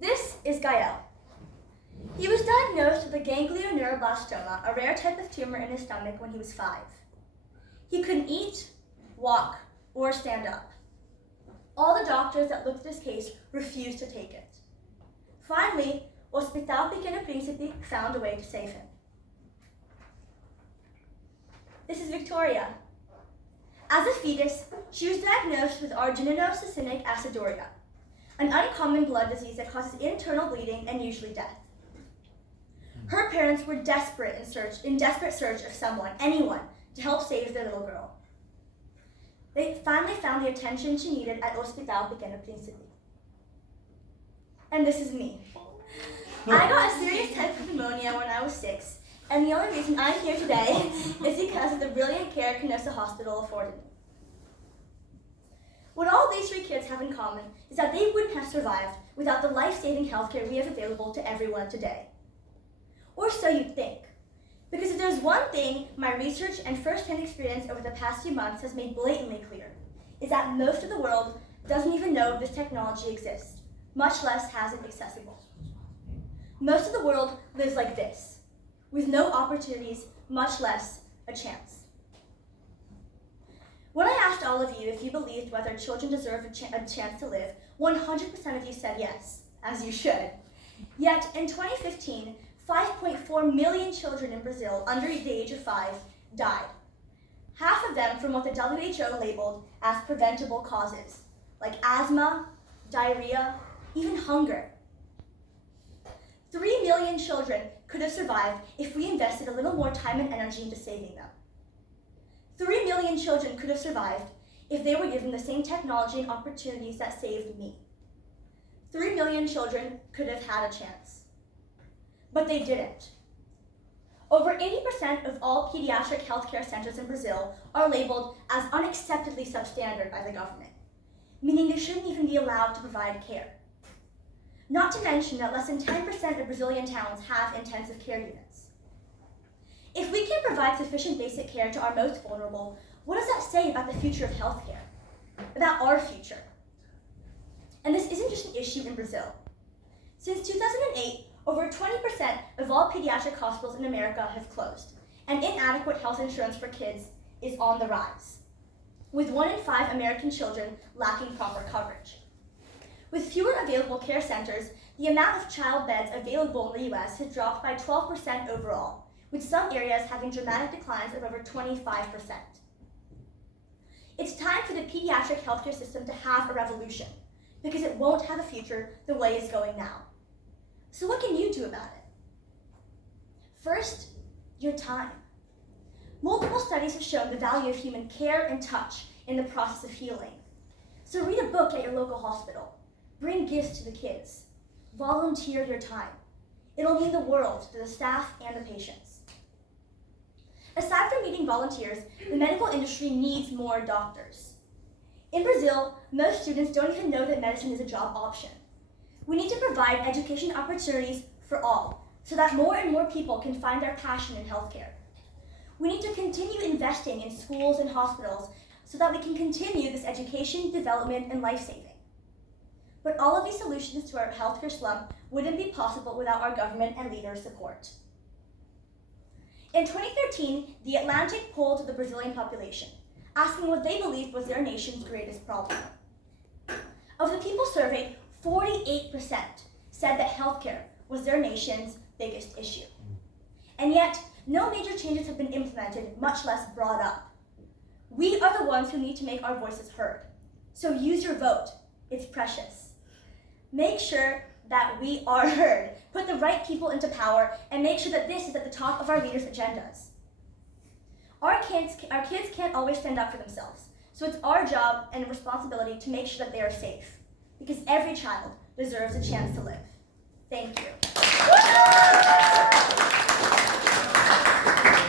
This is Gael. He was diagnosed with a ganglioneuroblastoma, a rare type of tumor in his stomach, when he was 5. He couldn't eat, walk, or stand up. All the doctors that looked at his case refused to take it. Finally, Hospital Pequeno Príncipe found a way to save him. This is Victoria. As a fetus, she was diagnosed with argininosuccinic aciduria, an uncommon blood disease that causes internal bleeding and usually death. Her parents were in desperate search of someone, anyone, to help save their little girl. They finally found the attention she needed at Hospital Pequeno Príncipe. And this is me. I got a serious type of pneumonia when I was 6, and the only reason I'm here today is because of the brilliant care Canossa Hospital afforded me. What all these 3 kids have in common is that they wouldn't have survived without the life-saving healthcare we have available to everyone today. Or so you'd think. Because if there's one thing my research and first-hand experience over the past few months has made blatantly clear, is that most of the world doesn't even know this technology exists, much less has it accessible. Most of the world lives like this, with no opportunities, much less a chance. When I asked all of you if you believed whether children deserve a chance to live, 100% of you said yes, as you should. Yet, in 2015, 5.4 million children in Brazil under the age of 5 died. Half of them from what the WHO labeled as preventable causes, like asthma, diarrhea, even hunger. 3 million children could have survived if we invested a little more time and energy into saving them. 3 million children could have survived if they were given the same technology and opportunities that saved me. 3 million children could have had a chance. But they didn't. Over 80% of all pediatric healthcare centers in Brazil are labeled as unacceptably substandard by the government, meaning they shouldn't even be allowed to provide care. Not to mention that less than 10% of Brazilian towns have intensive care units. If we can't provide sufficient basic care to our most vulnerable, what does that say about the future of healthcare? About our future? And this isn't just an issue in Brazil. Since 2008, over 20% of all pediatric hospitals in America have closed, and inadequate health insurance for kids is on the rise, with 1 in 5 American children lacking proper coverage. With fewer available care centers, the amount of child beds available in the US has dropped by 12% overall, with some areas having dramatic declines of over 25%. It's time for the pediatric healthcare system to have a revolution, because it won't have a future the way it's going now. So what can you do about it? First, your time. Multiple studies have shown the value of human care and touch in the process of healing. So read a book at your local hospital. Bring gifts to the kids. Volunteer your time. It'll mean the world to the staff and the patients. Aside from needing volunteers, the medical industry needs more doctors. In Brazil, most students don't even know that medicine is a job option. We need to provide education opportunities for all, so that more and more people can find their passion in healthcare. We need to continue investing in schools and hospitals so that we can continue this education, development, and life-saving. But all of these solutions to our healthcare slump wouldn't be possible without our government and leaders' support. In 2013, The Atlantic polled the Brazilian population, asking what they believed was their nation's greatest problem. Of the people surveyed, 48% said that healthcare was their nation's biggest issue. And yet, no major changes have been implemented, much less brought up. We are the ones who need to make our voices heard. So use your vote. It's precious. Make sure that we are heard. Put the right people into power, and make sure that this is at the top of our leaders' agendas. Our kids can't always stand up for themselves, so it's our job and responsibility to make sure that they are safe, because every child deserves a chance to live. Thank you.